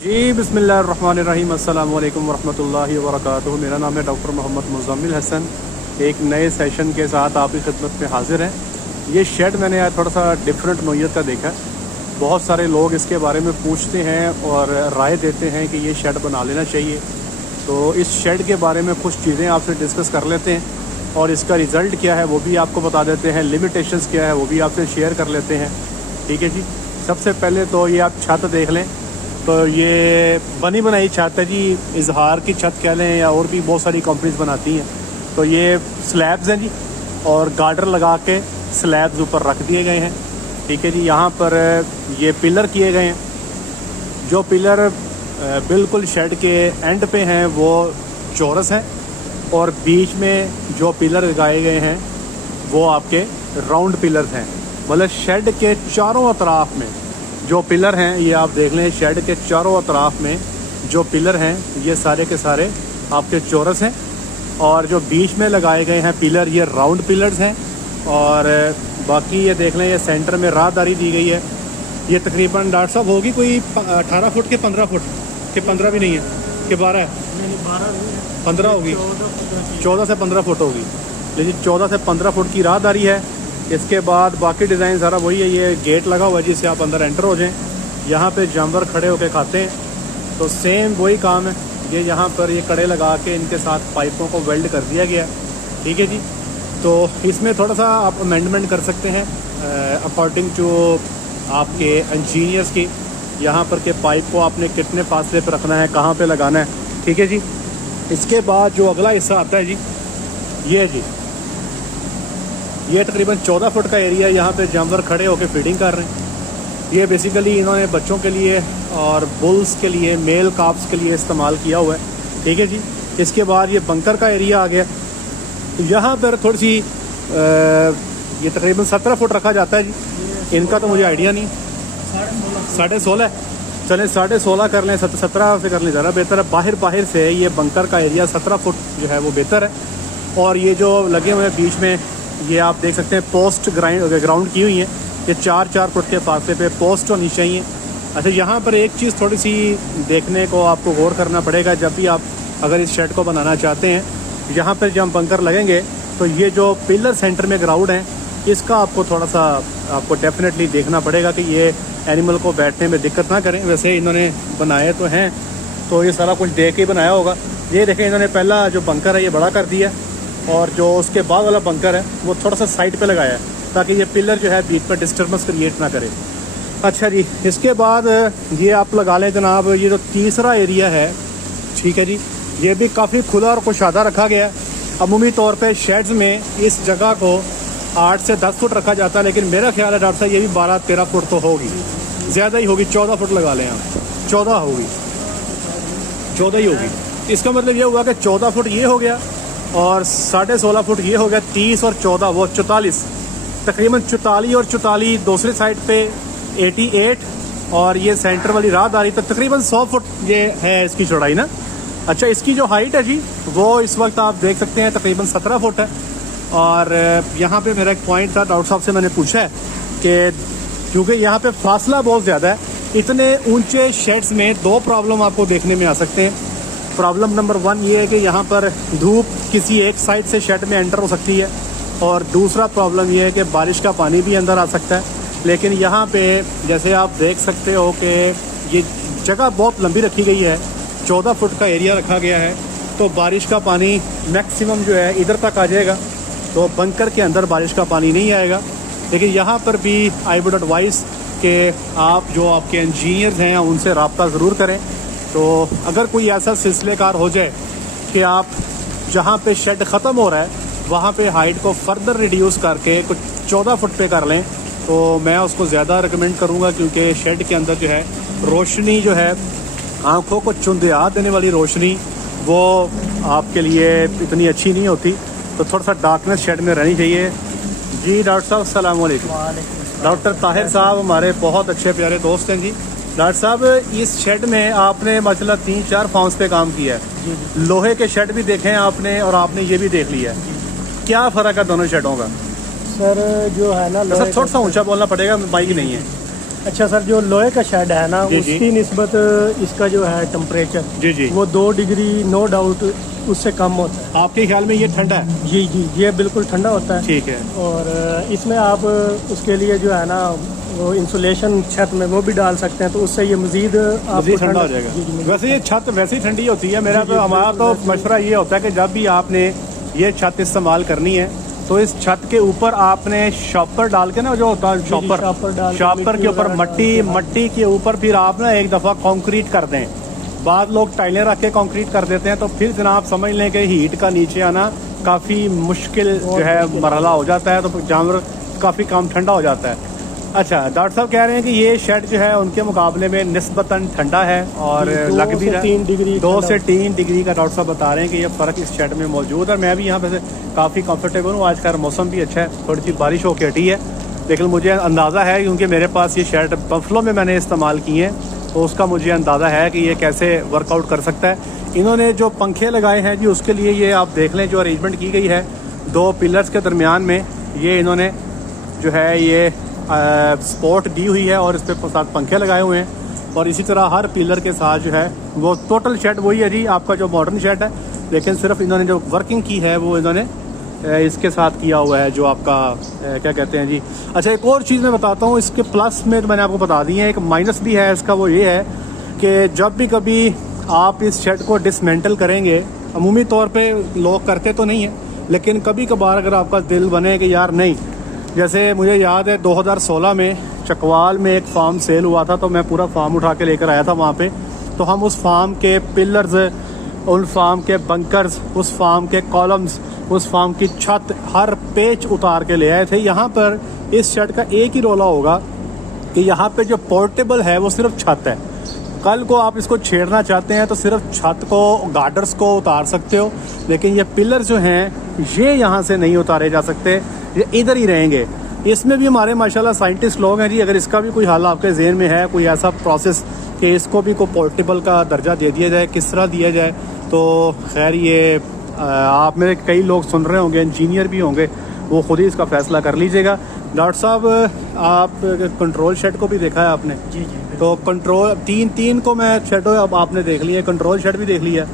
जी बिस्मिल्लाहिर्रहमानिर्रहीम अस्सलाम वालेकुम वरहमतुल्लाहि वबरकातुहू। मेरा नाम है डॉक्टर मोहम्मद मुज़म्मिल हसन। एक नए सेशन के साथ आपकी खिदमत में हाजिर हैं। ये शेड मैंने आज थोड़ा सा डिफरेंट नोयत का देखा। बहुत सारे लोग इसके बारे में पूछते हैं और राय देते हैं कि ये शेड बना लेना चाहिए। तो इस शेड के बारे में कुछ चीज़ें आपसे डिस्कस कर लेते हैं और इसका रिज़ल्ट क्या है वो भी आपको बता देते हैं, लिमिटेशंस क्या है वो भी आपसे शेयर कर लेते हैं। ठीक है जी। सबसे पहले तो ये आप छत देख लें। तो ये बनी बनाई छत है जी, इजहार की छत कह लें या और भी बहुत सारी कंपनीज बनाती हैं। तो ये स्लैब्स हैं जी और गार्डर लगा के स्लैब्स ऊपर रख दिए गए हैं। ठीक है जी। यहाँ पर ये पिलर किए गए हैं। जो पिलर बिल्कुल शेड के एंड पे हैं वो चौरस हैं और बीच में जो पिलर लगाए गए हैं वो आपके राउंड पिलर्स हैं। मतलब शेड के चारों अतराफ में जो पिलर हैं ये आप देख लें, शेड के चारों अतराफ में जो पिलर हैं ये सारे के सारे आपके चौरस हैं और जो बीच में लगाए गए हैं पिलर ये राउंड पिलर्स हैं। और बाकी ये देख लें, ये सेंटर में राहदारी दी गई है। ये तकरीबन डॉक्टर साहब होगी कोई 18 फुट के 15 फुट के 15 भी नहीं है कि 12 है, 15 होगी, 14 से 15 फुट होगी। लेकिन 14 से 15 फुट की राहदारी है। इसके बाद बाकी डिज़ाइन सारा वही है। ये गेट लगा हुआ है जिससे आप अंदर एंटर हो जाएं। यहाँ पे जानवर खड़े होकर खाते हैं तो सेम वही काम है। ये यहाँ पर ये कड़े लगा के इनके साथ पाइपों को वेल्ड कर दिया गया है। ठीक है जी। तो इसमें थोड़ा सा आप अमेंडमेंट कर सकते हैं अकॉर्डिंग टू आपके इंजीनियर्स की। यहाँ पर के पाइप को आपने कितने फासले पर रखना है, कहाँ पर लगाना है। ठीक है जी। इसके बाद जो अगला हिस्सा आता है जी, ये जी ये तकरीबन 14 फुट का एरिया है। यहाँ पे जानवर खड़े होकर फीडिंग कर रहे हैं। ये बेसिकली इन्होंने बच्चों के लिए और बुल्स के लिए, मेल काप्स के लिए इस्तेमाल किया हुआ है। ठीक है जी। इसके बाद ये बंकर का एरिया आ गया। यहाँ पर थोड़ी सी ये तकरीबन 17 फुट रखा जाता है जी। इनका तो मुझे आइडिया नहीं, 16.5 चलें 16.5 कर लें, 17 से कर लें ज़रा बेहतर है। बाहर से ये बंकर का एरिया 17 फुट जो है वो बेहतर है। और ये जो लगे हुए हैं बीच में ये आप देख सकते हैं पोस्ट ग्राउंड की हुई है। ये 4-4 फुट के फासले पे पोस्ट होनी चाहिए। अच्छा, यहाँ पर एक चीज़ थोड़ी सी देखने को आपको गौर करना पड़ेगा जब भी आप अगर इस शेड को बनाना चाहते हैं। यहाँ पर जब बंकर लगेंगे तो ये जो पिलर सेंटर में ग्राउंड है इसका आपको थोड़ा सा आपको डेफिनेटली देखना पड़ेगा कि ये एनिमल को बैठने में दिक्कत ना करें। वैसे इन्होंने बनाए तो हैं तो ये सारा कुछ देख के बनाया होगा। ये देखें, इन्होंने पहला जो बंकर है ये बड़ा कर दिया और जो उसके बाद वाला बंकर है वो थोड़ा सा साइड पे लगाया है ताकि ये पिलर जो है बीच में डिस्टर्बेंस क्रिएट ना करे। अच्छा जी। इसके बाद ये आप लगा लें जनाब, ये जो तीसरा एरिया है, ठीक है जी, ये भी काफ़ी खुला और कुशादा रखा गया है। अमूमी तौर पे शेड्स में इस जगह को 8 से 10 फुट रखा जाता है, लेकिन मेरा ख्याल है डॉक्टर साहब ये भी 12-13 फुट तो होगी, ज़्यादा ही होगी। 14 फुट लगा लें आप, 14 होगी, 14 ही होगी। इसका मतलब ये हुआ कि 14 फुट ये हो गया और 16.5 फुट ये हो गया। 30 और 14 वो 44, तकरीबन 44 और 44 दूसरी साइड पे 88 और ये सेंटर वाली राहदारी तो तकरीबन 100 फुट ये है इसकी चौड़ाई ना। अच्छा, इसकी जो हाइट है जी वो इस वक्त आप देख सकते हैं तकरीबन 17 फुट है। और यहाँ पे मेरा एक पॉइंट था, डॉक्टर साहब से मैंने पूछा है कि क्योंकि यहाँ पे फासला बहुत ज़्यादा है, इतने ऊंचे शेड्स में 2 प्रॉब्लम आपको देखने में आ सकते हैं। प्रॉब्लम नंबर 1 ये है कि यहाँ पर धूप किसी एक साइड से शेड में एंटर हो सकती है और दूसरा प्रॉब्लम ये है कि बारिश का पानी भी अंदर आ सकता है। लेकिन यहाँ पे जैसे आप देख सकते हो कि ये जगह बहुत लंबी रखी गई है, 14 फुट का एरिया रखा गया है, तो बारिश का पानी मैक्सिमम जो है इधर तक आ जाएगा। तो बंकर के अंदर बारिश का पानी नहीं आएगा। लेकिन यहाँ पर भी आई वुड एडवाइस कि आप जो आपके इंजीनियर्स हैं उनसे रब्ता ज़रूर करें। तो अगर कोई ऐसा सिलसिलेकार हो जाए कि आप जहाँ पे शेड ख़त्म हो रहा है वहाँ पे हाइट को फर्दर रिड्यूस करके कुछ 14 फुट पे कर लें तो मैं उसको ज़्यादा रिकमेंड करूँगा, क्योंकि शेड के अंदर जो है रोशनी जो है आँखों को चुंधिया देने वाली रोशनी वो आपके लिए इतनी अच्छी नहीं होती। तो थोड़ा सा डार्कनेस शेड में रहनी चाहिए। जी डॉक्टर साहब अस्सलाम वालेकुम। डॉक्टर ताहिर साहब हमारे बहुत अच्छे प्यारे दोस्त हैं जी। डॉक्टर साहब, इस शेड में आपने मतलब 3-4 फॉर्म्स पे काम किया है। लोहे के शेड भी देखे हैं आपने और आपने ये भी देख लिया है। क्या फ़र्क है दोनों शेडों का? सर जो है ना, सर थोड़ा सा ऊंचा बोलना पड़ेगा, माइक नहीं है। अच्छा सर, जो लोहे का शेड है ना, जी, जी। उसकी निस्बत इसका जो है टेम्परेचर, जी जी, वो 2 डिग्री नो डाउट उससे कम होता है। आपके ख्याल में ये ठंडा है? जी जी, ये बिल्कुल ठंडा होता है। ठीक है। और इसमें आप उसके लिए जो है ना, वो इंसुलेशन छत में वो भी डाल सकते हैं, तो उससे ये मजीद आपको ठंडा हो जाएगा। जी, जी, वैसे ये छत वैसे ही ठंडी होती है। मेरा जी, तो जी, हमारा तो बिल्कुल, मशवरा ये होता है कि जब भी आपने ये छत इस्तेमाल करनी है तो इस छत के ऊपर आपने शॉपर डाल के ना, जो होता है शॉपर, शॉपर के ऊपर मट्टी के ऊपर फिर आप ना एक दफ़ा कंक्रीट कर दें। बाद लोग टाइलें रख के कंक्रीट कर देते हैं, तो फिर जनाब समझ लें कि हीट का नीचे आना काफ़ी मुश्किल जो है मरहला हो जाता है, तो जानवर काफ़ी कम ठंडा हो जाता है। अच्छा, डॉक्टर साहब कह रहे हैं कि ये शेड जो है उनके मुकाबले में निस्बतन ठंडा है और लग भी रहा है 2 से 3 डिग्री का डॉक्टर साहब बता रहे हैं कि ये फ़र्क इस शेड में मौजूद है। मैं भी यहाँ पे काफ़ी कंफर्टेबल हूँ। आज का मौसम भी अच्छा है, थोड़ी सी बारिश होकर हटी है, लेकिन मुझे अंदाज़ा है क्योंकि मेरे पास ये शेड बफलो में मैंने इस्तेमाल किए हैं, तो उसका मुझे अंदाज़ा है कि ये कैसे वर्कआउट कर सकता है। इन्होंने जो पंखे लगाए हैं जी, उसके लिए ये आप देख लें, जो अरेंजमेंट की गई है 2 पिलर्स के दरमियान में, ये इन्होंने जो है ये सपोर्ट दी हुई है और इस पर 7 पंखे लगाए हुए हैं। और इसी तरह हर पिलर के साथ जो है वो टोटल शेड वही है जी, आपका जो मॉडर्न शेड है, लेकिन सिर्फ इन्होंने जो वर्किंग की है वो इन्होंने इसके साथ किया हुआ है, जो आपका क्या कहते हैं जी। अच्छा, एक और चीज़ मैं बताता हूँ, इसके प्लस में तो मैंने आपको बता दी है, एक माइनस भी है इसका। वो ये है कि जब भी कभी आप इस शेड को डिसमेंटल करेंगे, अमूमी तौर पे लोग करते तो नहीं है, लेकिन कभी कभार अगर आपका दिल बने कि यार नहीं, जैसे मुझे याद है 2016 में चकवाल में एक फार्म सेल हुआ था, तो मैं पूरा फार्म उठा के लेकर आया था वहाँ पे। तो हम उस फार्म के पिलर्स, उन फार्म के बंकर्स, उस फार्म के कॉलम्स, उस फार्म की छत, हर पेच उतार के ले आए थे। यहाँ पर इस शेड का एक ही रोला होगा कि यहाँ पे जो पोर्टेबल है वो सिर्फ छत है। कल को आप इसको छेड़ना चाहते हैं तो सिर्फ छत को, गार्डर्स को उतार सकते हो, लेकिन ये पिलर जो हैं ये यहाँ से नहीं उतारे जा सकते, ये इधर ही रहेंगे। इसमें भी हमारे माशाल्लाह साइंटिस्ट लोग हैं जी। अगर इसका भी कोई हल आपके जहन में है, कोई ऐसा प्रोसेस कि इसको भी कोई पोर्टेबल का दर्जा दे दिया जाए, किस तरह दिया जाए, तो खैर ये आप मेरे कई लोग सुन रहे होंगे, इंजीनियर भी होंगे, वो खुद ही इसका फैसला कर लीजिएगा। डॉक्टर साहब, आप कंट्रोल शेड को भी देखा है आपने? जी जी। तो कंट्रोल तीन को मैं शेडो अब आपने देख लिया, कंट्रोल शेड भी देख लिया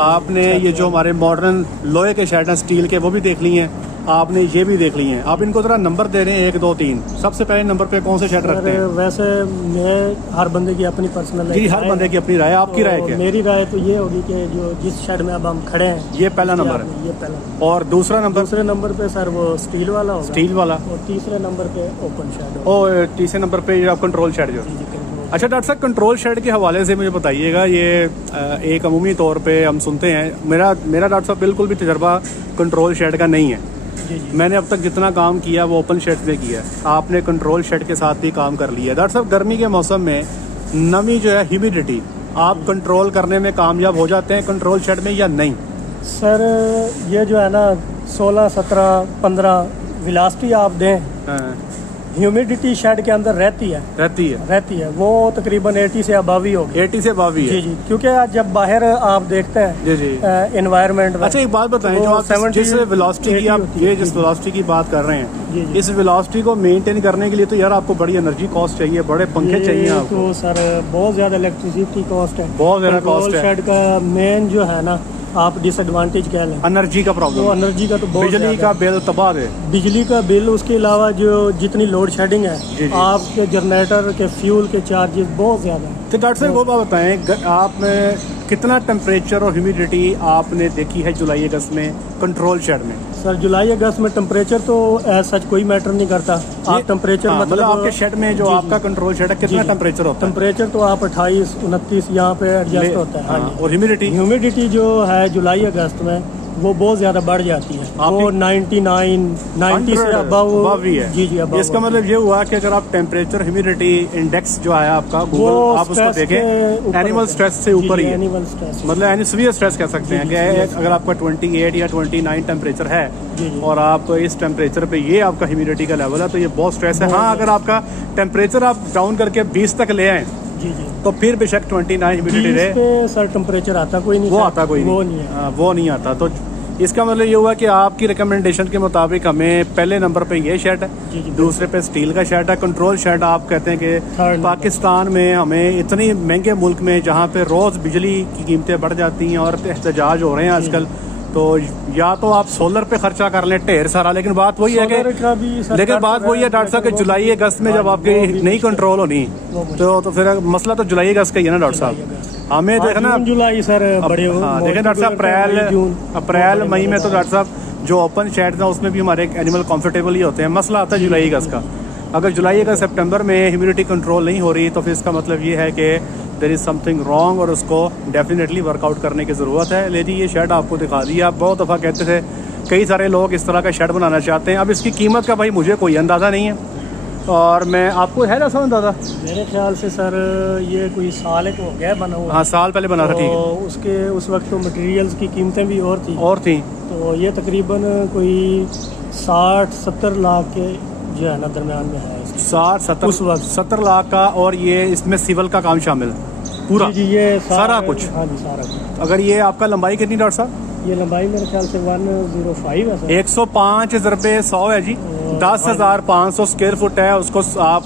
आपने, ये जो हमारे मॉडर्न लोहे के शेड हैं स्टील के, वो भी देख लिए हैं आपने, ये भी देख लिए हैं। आप इनको जरा नंबर दे रहे हैं 1 2 3। सबसे पहले नंबर पे कौन से शेड रखते हैं? वैसे मैं, हर बंदे की अपनी पर्सनल जी, हर बंदे की अपनी राय है, आपकी राय क्या है? मेरी राय तो ये होगी कि जो जिस शेड में अब हम खड़े हैं, ये पहला नंबर है। ये पहला। और दूसरा नंबर? दूसरे नंबर पे सर वो स्टील वाला होगा। स्टील वाला। और तीसरे नंबर पे ओपन शेड। और तीसरे नंबर पे आप कंट्रोल शेड जो। अच्छा डॉक्टर साहब, कंट्रोल शेड के हवाले से मुझे बताइएगा, ये एक अमूमी तौर पे हम सुनते हैं, मेरा डॉक्टर साहब बिल्कुल भी तजर्बा कंट्रोल शेड का नहीं है। मैंने अब तक जितना काम किया वो ओपन शेड में किया है, आपने कंट्रोल शेड के साथ भी काम कर लिया है। डॉक्टर साहब, गर्मी के मौसम में नमी जो है, ह्यूमिडिटी, आप कंट्रोल करने में कामयाब हो जाते हैं कंट्रोल शेड में या नहीं? सर ये जो है ना 16, 17, 15 वेलोसिटी आप दें, ह्यूमिडिटी शेड के अंदर रहती है वो तकरीबन 80 से अबव ही होगी। 80 से अबव ही है जी, क्योंकि जब बाहर आप देखते हैं जी एनवायरनमेंट में। अच्छा, एक बात बताएं, जो आप जिस वेलोसिटी की आप जिस वेलोसिटी की बात कर रहे हैं, इस वेलोसिटी को मेंटेन करने के लिए तो यार आपको बड़ी एनर्जी कॉस्ट चाहिए, बड़े पंखे चाहिए आपको। तो सर बहुत ज्यादा इलेक्ट्रिसिटी कॉस्ट है, बहुत ज्यादा कॉस्ट है। शेड का मेन जो है ना, आप डिसएडवांटेज कह लें, एनर्जी का प्रॉब्लम। तो एनर्जी का तो बहुत, बिजली का बिल तबाह है, बिजली का बिल, उसके अलावा जो जितनी लोड शेडिंग है, आपके जनरेटर के फ्यूल के चार्जेस बहुत ज्यादा है। तो डॉक्टर साहब वो बात बताएं, आप कितना टेम्परेचर और ह्यूमिडिटी आपने देखी है जुलाई अगस्त में कंट्रोल शेड में? सर जुलाई अगस्त में टेम्परेचर तो सच कोई मैटर नहीं करता। आप टेम्परेचर मतलब आपके शेड में जो आपका कंट्रोल शेड है, कितना टेम्परेचर होता है? टेम्परेचर तो आप 28, 29 यहाँ पे एडजस्ट होता है। और ह्यूमिडिटी जो है जुलाई अगस्त में वो बहुत ज्यादा बढ़ जाती है, वो 99, 90 से अबव ही है। जी अबव। इसका मतलब ये हुआ कि अगर आप टेम्परेचर ह्यूमिडिटी इंडेक्स जो है आपका गूगल, आप उसको देखें, एनिमल स्ट्रेस से ऊपर ही है, मतलब सीवियर स्ट्रेस कह सकते हैं कि अगर आपका 28 या 29 टेम्परेचर है और आप इस टेम्परेचर पे ये आपका ह्यूमिडिटी का लेवल है, तो ये बहुत स्ट्रेस है। हाँ, अगर आपका टेम्परेचर आप डाउन करके 20 तक ले आए तो फिर बेशक 29 ह्यूमिडिटी रहे, सर टेम्परेचर आता कोई नहीं, वो आता कोई नहीं, वो नहीं आता। तो इसका मतलब ये हुआ कि आपकी रिकमेंडेशन के मुताबिक हमें पहले नंबर पे ये शेड है, दूसरे पे स्टील का शेड है। कंट्रोल शेड आप कहते हैं कि पाकिस्तान में हमें इतनी महंगे मुल्क में जहाँ पे रोज़ बिजली की कीमतें बढ़ जाती हैं और एहतजाज हो रहे हैं आजकल, तो या तो आप सोलर पे खर्चा कर लें ढेर सारा, लेकिन बात वही है कि बात वही है डॉक्टर साहब कि जुलाई अगस्त में जब आपकी नहीं कंट्रोल होनी तो फिर मसला तो जुलाई अगस्त का ही है ना डॉक्टर साहब। हमें देखना जुलाई सर बड़े, हाँ देखें डॉक्टर साहब अप्रैल मई में तो डॉक्टर साहब जो ओपन शेड था उसमें भी हमारे एनिमल कंफर्टेबल ही होते हैं। मसला आता है जुलाई अगस्त का। अगर जुलाई अगस्त सितंबर में ह्यूमिडिटी कंट्रोल नहीं हो रही तो फिर इसका मतलब ये है कि देयर इज़ समथिंग रॉन्ग और उसको डेफिनेटली वर्कआउट करने की ज़रूरत है। लेकिन ये शेड आपको दिखा दी। आप बहुत दफ़ा कहते थे कई सारे लोग इस तरह का शेड बनाना चाहते हैं। अब इसकी कीमत का भाई मुझे कोई अंदाज़ा नहीं है और मैं आपको है ऐसा अंदाज़ा? मेरे ख्याल से सर ये कोई साल एक हो गया बना हुआ। हाँ साल पहले बना था, ठीक है। उसके उस वक्त तो मटेरियल्स की कीमतें भी और थी तो ये तकरीबन कोई 60-70 लाख के जो है ना दरमियान में है। 60-70 उस वक्त 70 लाख का, और ये इसमें सिविल का काम शामिल है पूरा? जी ये सारा कुछ। हाँ जी सारा कुछ। अगर ये आपका लंबाई कितनी डॉक्टर साहब? ये लंबाई मेरे ख्याल से 105 है सर। 105 × 100 है जी, 10,500 स्क्वायर फुट है। उसको आप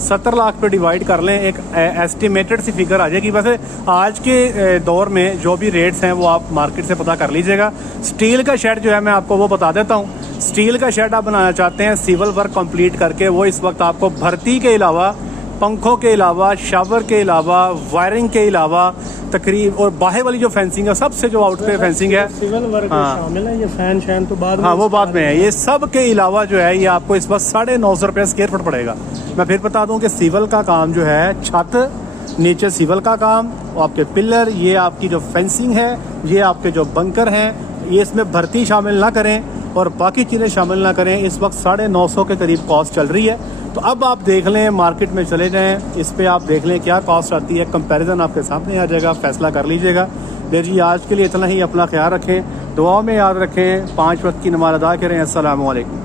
70 लाख पे डिवाइड कर लें, एक एस्टिमेटेड सी फिगर आ जाएगी। वैसे आज के दौर में जो भी रेट्स हैं वो आप मार्केट से पता कर लीजिएगा। स्टील का शेड जो है मैं आपको वो बता देता हूँ। स्टील का शेड आप बनाना चाहते हैं सिविल वर्क कंप्लीट करके, वो इस वक्त आपको भर्ती के अलावा, पंखों के अलावा, शावर के अलावा, वायरिंग के अलावा तकरीब और बाहर वाली जो फेंसिंग है, सबसे जो आउट पे फेंसिंग है, सिविल वर्क शामिल है। ये फैन शैन तो बाद में, हाँ वो बाद में है। ये सब के अलावा जो है ये आपको इस वक्त 950 रुपये स्क्वायर फुट पड़ेगा। मैं फिर बता दूं कि सिविल का काम जो है, छत नीचे सिविल का काम, आपके पिलर, ये आपकी जो फेंसिंग है, ये आपके जो बंकर हैं, ये इसमें भर्ती शामिल ना करें और बाकी चीज़ें शामिल ना करें। इस वक्त 950 के करीब कॉस्ट चल रही है। तो अब आप देख लें, मार्केट में चले जाएं, इस पे आप देख लें क्या कॉस्ट आती है, कंपैरिजन आपके सामने आ जाएगा, फैसला कर लीजिएगा। जी आज के लिए इतना ही। अपना ख्याल रखें, दुआ में याद रखें, 5 वक्त की नमाज़ अदा करें। अस्सलामु अलैकुम।